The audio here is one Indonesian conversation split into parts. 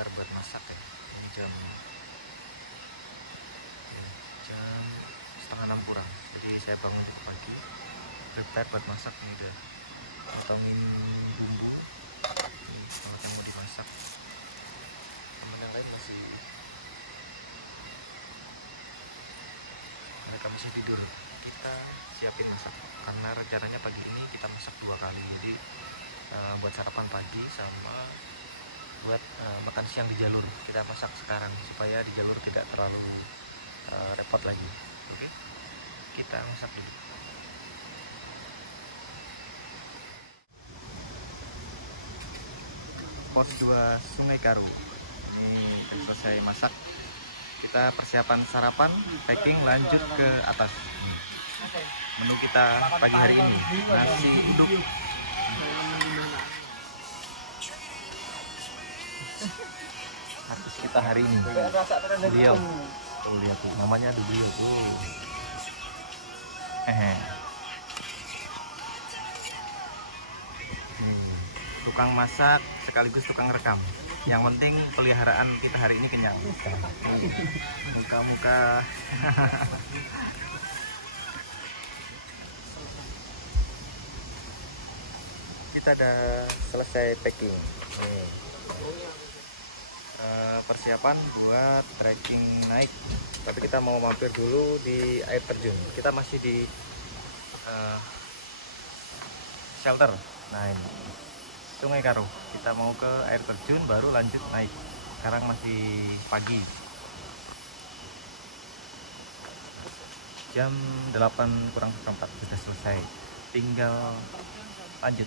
prepare buat masak ya. Ini jam setengah 6 kurang. Jadi saya bangun cukup pagi, prepare buat masak. Ini udah potongin bumbu. Ini kalau yang mau dimasak, teman yang lain mereka masih tidur. Kita siapin masak karena rencananya pagi ini kita masak 2 kali. Jadi buat sarapan pagi sama buat makan siang di jalur kita masak sekarang supaya di jalur tidak terlalu repot lagi. Oke, kita masak dulu. Pos 2 Sungai Karu ini selesai masak. Kita persiapan sarapan, packing, lanjut ke atas. Menu kita pagi hari ini nasi uduk. Artis kita hari ini beliau, tuh lihat tuh namanya beliau tuh. Tukang masak sekaligus tukang rekam. Yang penting peliharaan kita hari ini kenyang. Muka-muka. Kita udah selesai packing. Persiapan buat trekking naik. Tapi kita mau mampir dulu di air terjun. Kita masih di shelter. Nah ini Sungai Karu. Kita mau ke air terjun baru lanjut naik. Sekarang masih pagi. Jam 8 kurang seperempat sudah selesai. Tinggal lanjut.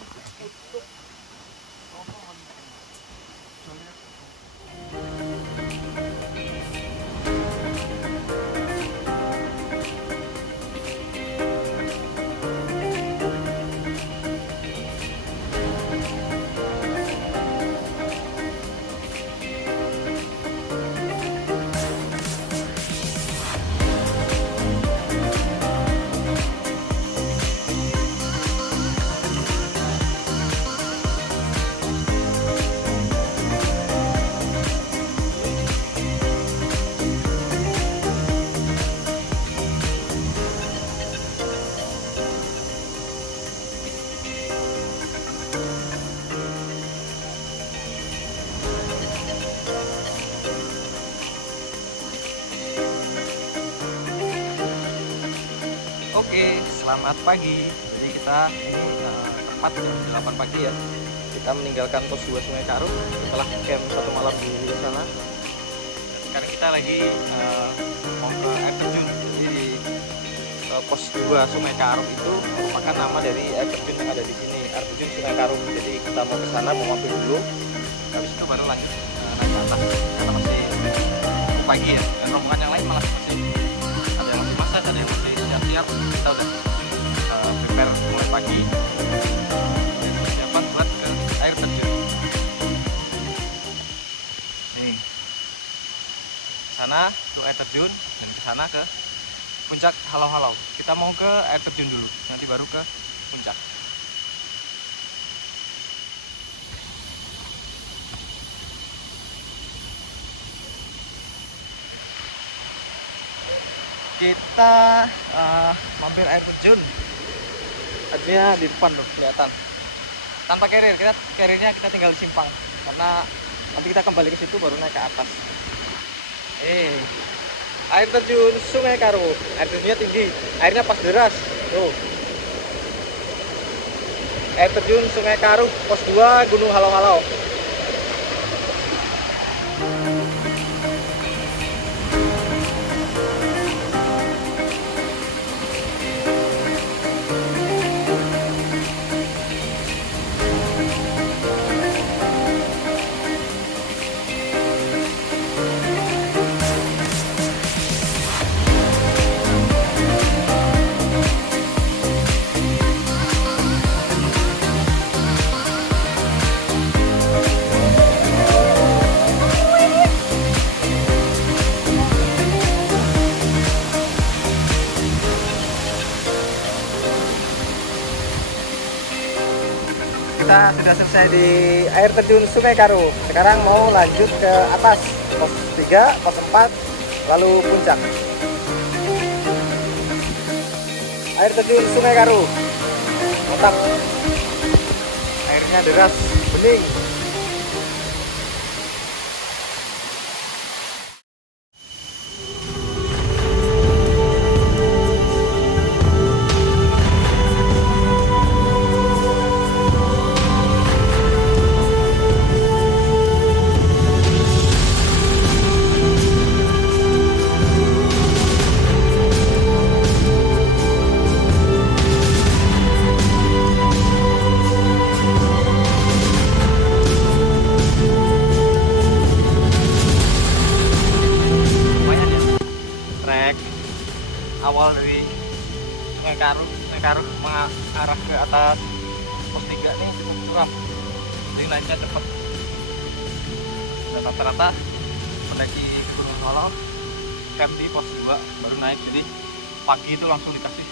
Oke, selamat pagi. Jadi kita ini tepat jam 8 pagi ya. Kita meninggalkan pos 2 Sungai Karu setelah camp 1 malam di sana. Sekarang kita lagi mau ke air terjun. Jadi pos 2 Sungai Karu itu merupakan nama dari air terjun yang ada di sini, air terjun Sungai Karu. Jadi kita mau ke sana, mau mampir dulu. Habis itu baru lanjut naik ke atas. Karena masih pagi ya. Dan rombongan yang lain malah masih ada yang masih masak, ada yang masih siap. Kita udah prepare mulai pagi dan persiapan buat ke air terjun. Nih, sana tuh air terjun dan ke sana ke puncak halau-halau. Kita mau ke air terjun dulu, nanti baru ke puncak. Kita mampir air terjun. Artinya di depan tuh kelihatan. Tanpa carrier, carriernya kita tinggal simpang karena nanti kita kembali ke situ baru naik ke atas. Air terjun Sungai Karu. Air terjunnya tinggi, airnya pas deras. Tuh. Air terjun Sungai Karu, pos 2 Gunung Halau-Halau. sudah selesai di air terjun Sungai Karu. Sekarang mau lanjut ke atas, pos 3, pos 4, lalu puncak. Air terjun Sungai Karu. Mantap. Airnya deras, bening. Awal dari Sungai Karu mengarah ke atas pos 3 nih cukup curam, jadi naiknya cepat. Dan rata-rata pendaki Gunung Halo camp di pos 2 baru naik, jadi pagi itu langsung dikasih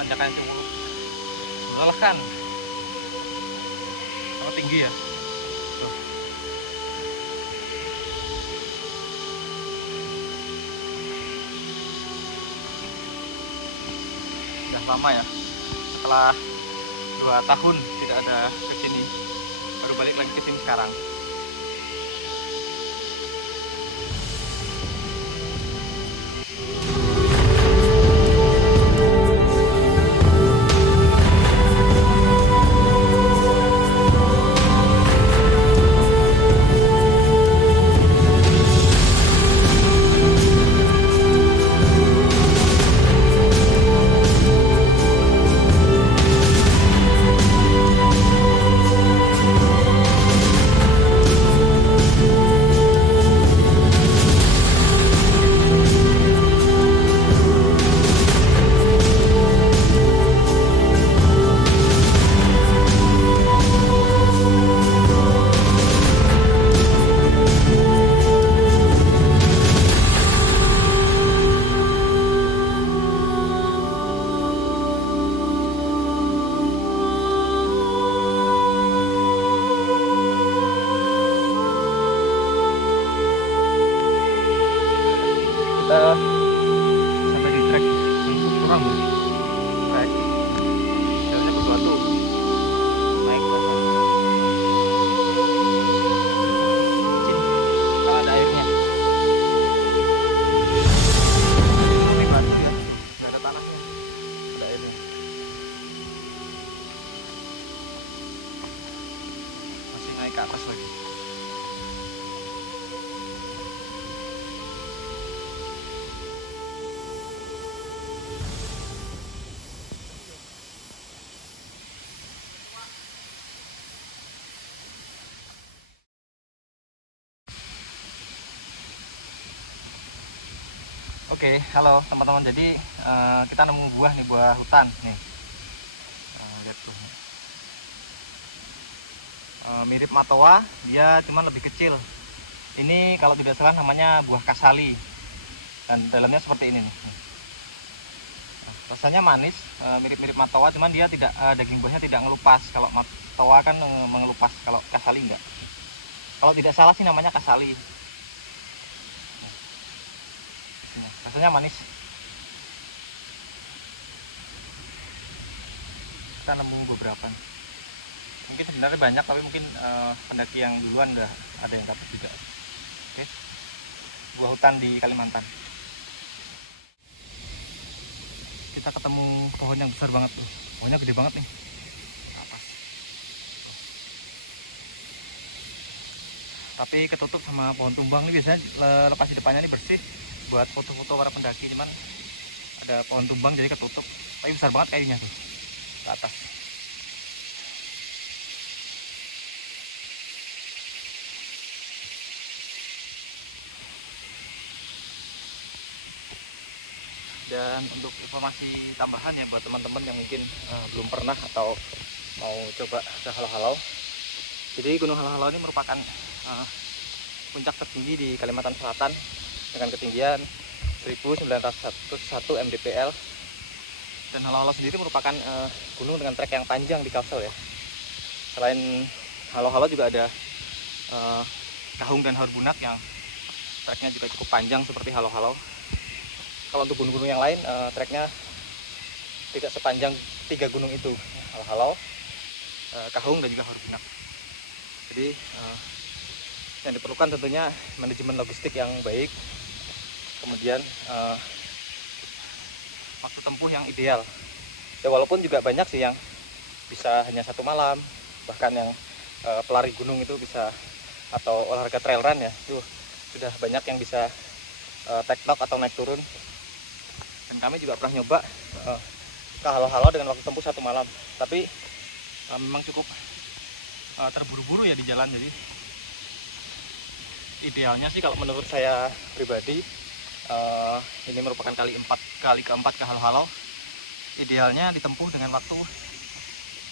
tanjakan cemulu, melelahkan sama tinggi ya. Tuh. Lama ya, setelah 2 tahun tidak ada ke sini, baru balik lagi ke sini sekarang. Kita sampai di trek kurang trek jalannya ke batu naik ke atas. Licin karena ada airnya. Ini batu ya, ada tanahnya, ada airnya. Masih naik ke atas lagi. Oke, halo teman-teman. Jadi kita nemu buah nih, buah hutan nih. Lihat tuh. Mirip matoa, dia cuman lebih kecil. Ini kalau tidak salah namanya buah kasali. Dan dalamnya seperti ini nih. Rasanya manis, mirip-mirip matoa, cuman dia tidak daging buahnya tidak ngelupas. Kalau matoa kan mengelupas, kalau kasali enggak. Kalau tidak salah sih namanya kasali. Rasanya manis. Kita nemu beberapa. Mungkin sebenarnya banyak, tapi mungkin pendaki yang duluan udah ada yang dapat juga. Oke. Buah hutan di Kalimantan. Kita ketemu pohon yang besar banget tuh. Pohonnya gede banget nih. Atas. Tapi ketutup sama pohon tumbang nih. Biasanya lokasi depannya ini bersih buat foto-foto para pendaki, cuman ada pohon tumbang jadi ketutup. Tapi besar banget kayunya tuh ke atas. Dan untuk informasi tambahan ya buat teman-teman yang mungkin belum pernah atau mau coba ke Halo-Halo. Jadi Gunung Halo-Halo ini merupakan puncak tertinggi di Kalimantan Selatan dengan ketinggian 1901 mdpl. Dan Halo-Halo sendiri merupakan gunung dengan trek yang panjang di Kalsel ya. Selain halo-halo juga ada Kahung dan Harbunak yang treknya juga cukup panjang seperti halo-halo. Kalau untuk gunung-gunung yang lain treknya tidak sepanjang 3 gunung itu, halo-halo, Kahung dan juga Harbunak. Jadi yang diperlukan tentunya manajemen logistik yang baik, kemudian waktu tempuh yang ideal. Ya walaupun juga banyak sih yang bisa hanya 1 malam, bahkan yang pelari gunung itu bisa, atau olahraga trail run ya, itu sudah banyak yang bisa tektok atau naik turun. Dan kami juga pernah nyoba ke halo-halo dengan waktu tempuh 1 malam, tapi memang cukup terburu-buru ya di jalan. Jadi idealnya sih kalau menurut saya pribadi, ini merupakan kali keempat ke halo-halo, idealnya ditempuh dengan waktu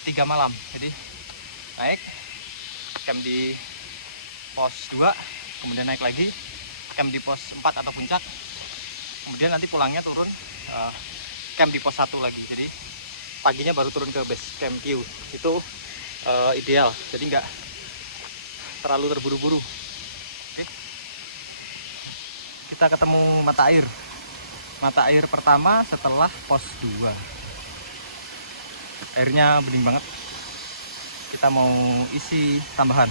3 malam. Jadi naik camp di pos 2, kemudian naik lagi camp di pos 4 atau puncak, kemudian nanti pulangnya turun camp di pos 1 lagi. Jadi paginya baru turun ke base camp Q. Itu ideal, jadi nggak terlalu terburu-buru. Oke. Kita ketemu mata air pertama setelah pos 2. Airnya bening banget, kita mau isi tambahan.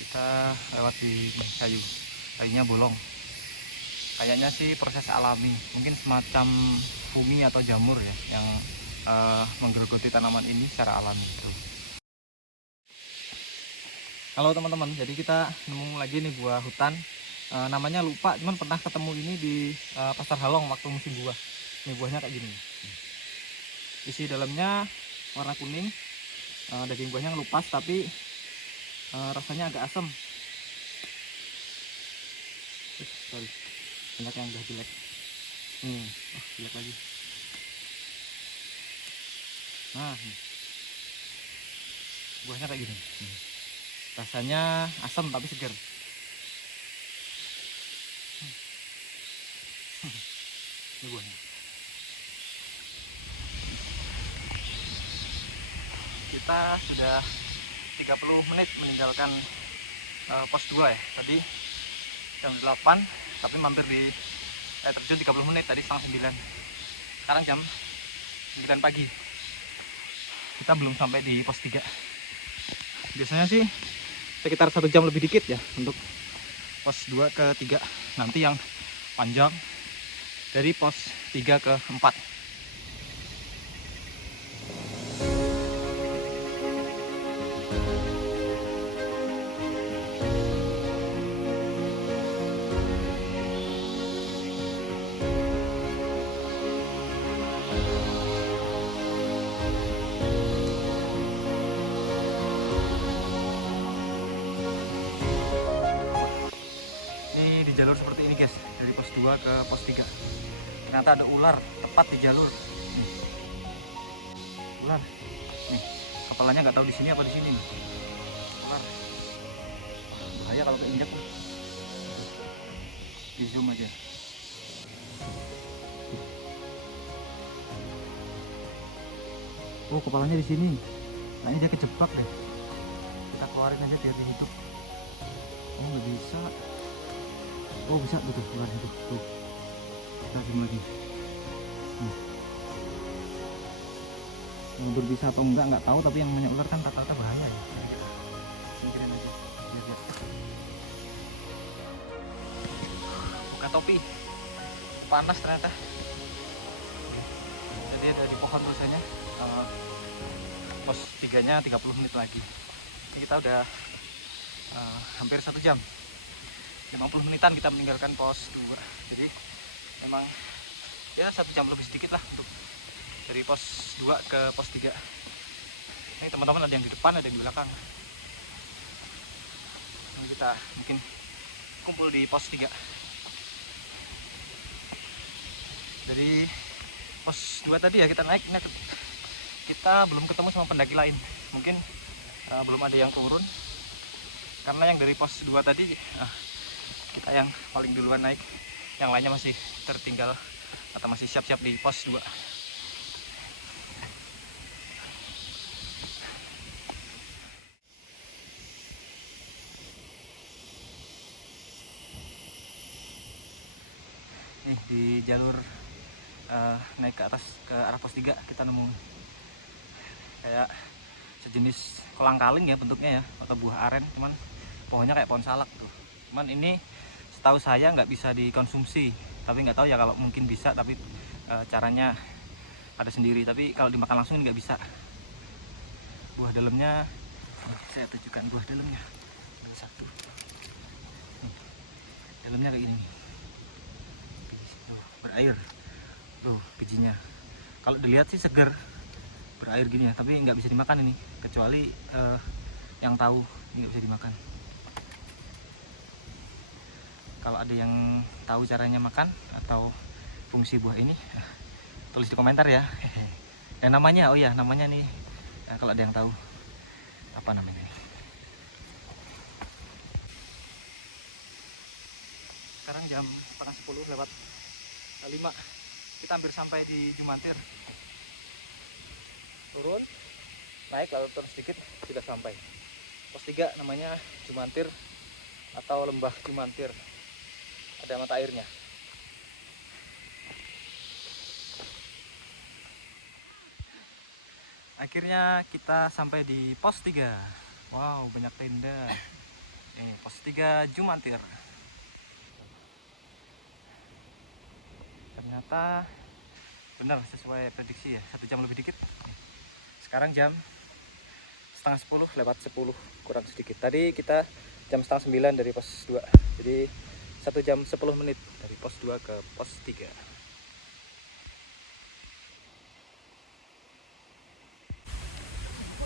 Kita lewat di kayunya bolong. Kayaknya sih proses alami, mungkin semacam fumi atau jamur ya, yang menggerogoti tanaman ini secara alami. Halo teman-teman, jadi kita nemu lagi nih buah hutan, namanya lupa, cuman pernah ketemu ini di Pasar Halong waktu musim buah. Ini buahnya kayak gini, isi dalamnya warna kuning, daging buahnya ngelupas tapi rasanya agak asam. Sorry, banyak yang udah jelek. Jelek lagi. Nah, buahnya kayak gini. Rasanya asam tapi segar. Ini buahnya. Kita sudah 30 menit meninggalkan pos 2 ya. Tadi jam 8, tapi mampir di air terjun 30 menit, tadi setengah 9. Sekarang jam 9 pagi. Kita belum sampai di pos 3. Biasanya sih sekitar 1 jam lebih dikit ya untuk pos 2 ke 3. Nanti yang panjang dari pos 3 ke 4. Jalur seperti ini guys, dari pos 2 ke pos 3. Ternyata ada ular tepat di jalur. Nih. Ular. Nih, kepalanya nggak tahu di sini apa di sini nih. Ular. Bahaya kalau keinjak tuh. Di zoom aja. Oh, kepalanya di sini. Nah, ini dia kejebak deh. Kita keluarin aja biar dihidup. Oh, nggak bisa. Oh bisa betul, ular itu tuh. Kita zoom lagi. Mundur bisa atau enggak nggak tahu, tapi yang namanya ular kan rata-rata bahaya ya. Singkirin aja. Lihat. Buka topi. Panas ternyata. Jadi ada di pohon tulisannya. Pos 3-nya 30 menit lagi. Ini kita udah hampir 1 jam. 50 menitan kita meninggalkan pos 2. Jadi memang ya 1 jam lebih sedikit lah untuk dari pos 2 ke pos 3. Ini teman-teman ada yang di depan, ada yang di belakang. Nah, kita mungkin kumpul di pos 3. Jadi pos 2 tadi ya kita naik, kita belum ketemu sama pendaki lain. Mungkin belum ada yang turun karena yang dari pos 2 tadi kita yang paling duluan naik, yang lainnya masih tertinggal atau masih siap-siap di pos 2. Nih di jalur naik ke atas ke arah pos 3 kita nemu kayak sejenis kolang kaling ya bentuknya ya, atau buah aren, cuman pohonnya kayak pohon salak tuh. Cuman ini setahu saya nggak bisa dikonsumsi, tapi nggak tahu ya, kalau mungkin bisa, tapi caranya ada sendiri. Tapi kalau dimakan langsung ini nggak bisa. Buah dalamnya, saya tunjukkan buah dalamnya. Ada satu. Nih, dalamnya kayak gini nih. Berair. Tuh bijinya. Kalau dilihat sih seger, berair gini ya, tapi nggak bisa dimakan ini, kecuali yang tahu ini nggak bisa dimakan. Kalau ada yang tahu caranya makan atau fungsi buah ini, tulis di komentar ya. Dan namanya, oh ya namanya nih, kalau ada yang tahu apa namanya. Sekarang jam 9:30 lewat 5, kita hampir sampai di Jumantir. Turun, naik, lalu turun sedikit, sudah sampai. Pos 3 namanya Jumantir atau Lembah Jumantir. Ada mata airnya. Akhirnya kita sampai di pos 3. Wow, banyak tenda. Pos 3 Jumantir. Ternyata benar sesuai prediksi ya, 1 jam lebih dikit. Sekarang jam 9:30 lewat 10 kurang sedikit. Tadi kita jam 8:30 dari pos 2, jadi 1 jam 10 menit dari pos 2 ke pos 3.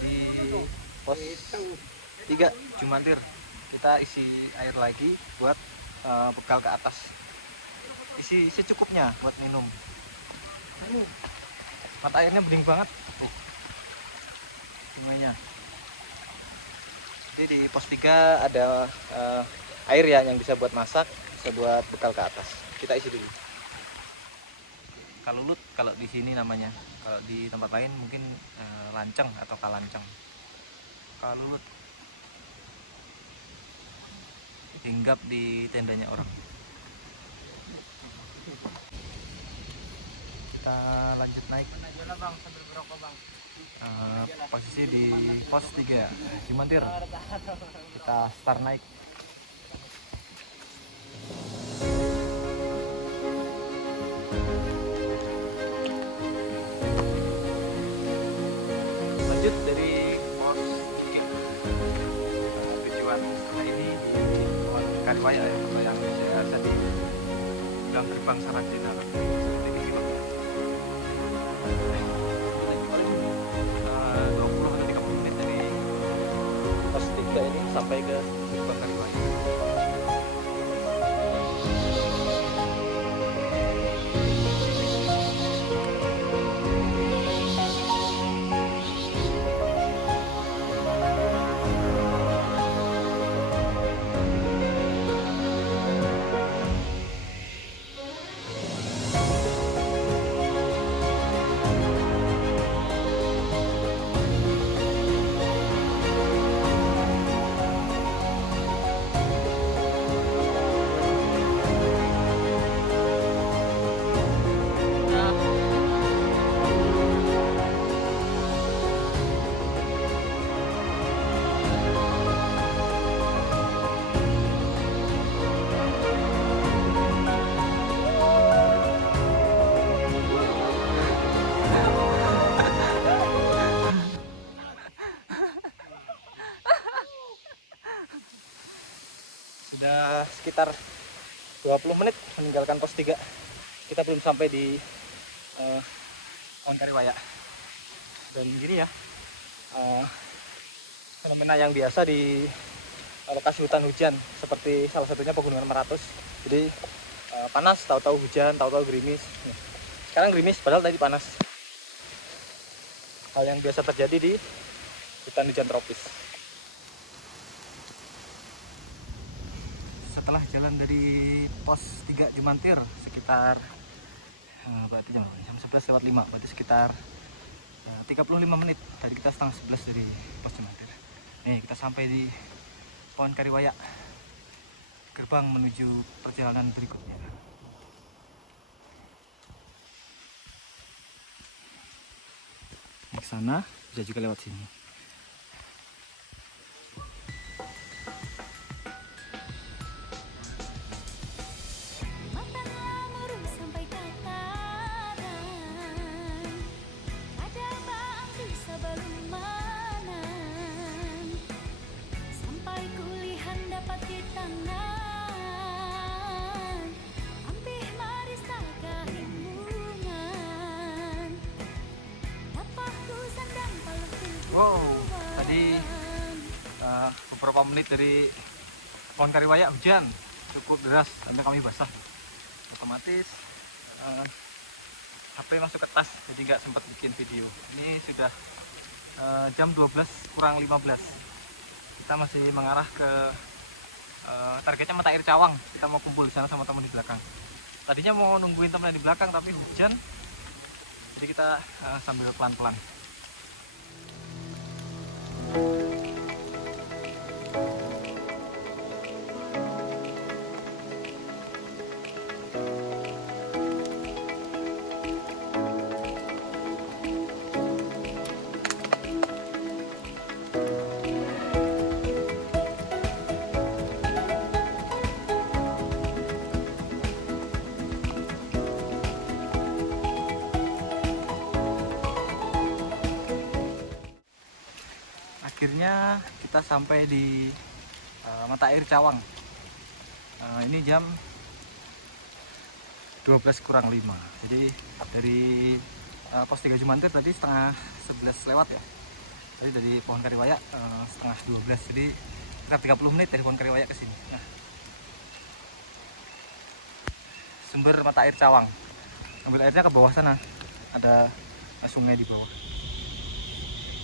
Di pos 3 Jumantir kita isi air lagi buat bekal ke atas. Isi secukupnya buat minum. Mata airnya bening banget nih, bunganya. Jadi di pos 3 ada air ya, yang bisa buat masak, bisa buat bekal ke atas. Kita isi dulu. Kalulut kalau di sini namanya. Kalau di tempat lain mungkin lanceng atau kalanceng. Kalulut hinggap di tendanya orang. Kita lanjut naik. Bang, sambil berokok bang. Posisi di pos 3 Jumantir. Kita start naik. Lanjut dari pos 3. Tujuan setelah ini di Kaliwaya ya, atau yang saya tadi bilang gerbang Saracina. Ini sampai ke gerbang Kaliwaya. Sudah sekitar 20 menit meninggalkan pos 3. Kita belum sampai di Kaliwaya. Dan gini ya, fenomena yang biasa di lokasi hutan hujan, seperti salah satunya Pegunungan Meratus. Jadi panas, tahu-tahu hujan, tahu-tahu gerimis. Sekarang gerimis, padahal tadi panas. Hal yang biasa terjadi di hutan hujan tropis. jalan dari pos 3 Jumantir sekitar berarti jam 11:05, berarti sekitar 35 menit. Tadi kita setengah 11 dari pos Jumantir. Nih kita sampai di Pohon Kariwaya, gerbang menuju perjalanan berikutnya. Ke sana bisa juga lewat sini. Wow, tadi beberapa menit dari Pohon Kariwaya hujan cukup deras sampai kami basah. Otomatis HP masuk ke tas, jadi nggak sempat bikin video. Ini sudah jam 12:15. Kita masih mengarah ke targetnya Mata Air Cawang. Kita mau kumpul di sana sama teman di belakang. Tadinya mau nungguin teman di belakang tapi hujan, jadi kita sambil pelan-pelan. Akhirnya kita sampai di Mata Air Cawang. Ini jam 12:05. Jadi dari pos 3 Jumantir tadi setengah 11 lewat ya. Tadi dari Pohon Kariwaya setengah 12. Jadi sekitar 30 menit dari Pohon Kariwaya ke sini. Nah, sumber Mata Air Cawang. Ambil airnya ke bawah sana. Ada sungai di bawah.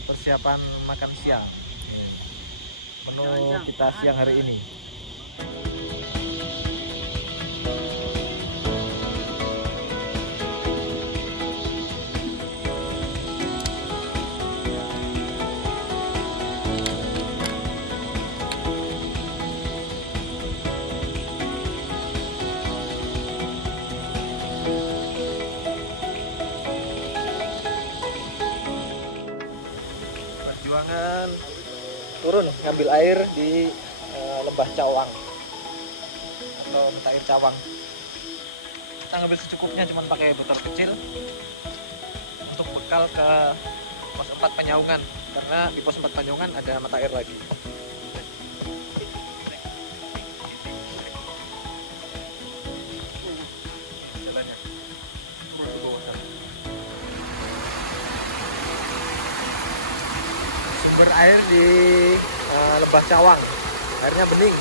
Persiapan makan siang. Menu kita siang hari ini. Perjuangan turun ngambil air di Lembah Cawang atau Mata Air Cawang. Kita ngambil secukupnya, cuman pakai botol kecil untuk bekal ke pos 4 Penyaungan, karena di pos 4 Penyaungan ada mata air lagi. Jalannya turun ke bawah sana. Sumber air di Lembah Cawang, airnya bening.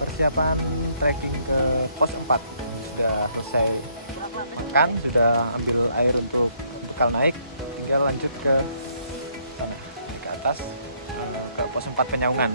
Persiapan trekking ke pos 4 sudah selesai makan, sudah ambil air untuk bekal naik, tinggal lanjut ke sana, ke atas ke pos 4 Penyaungan.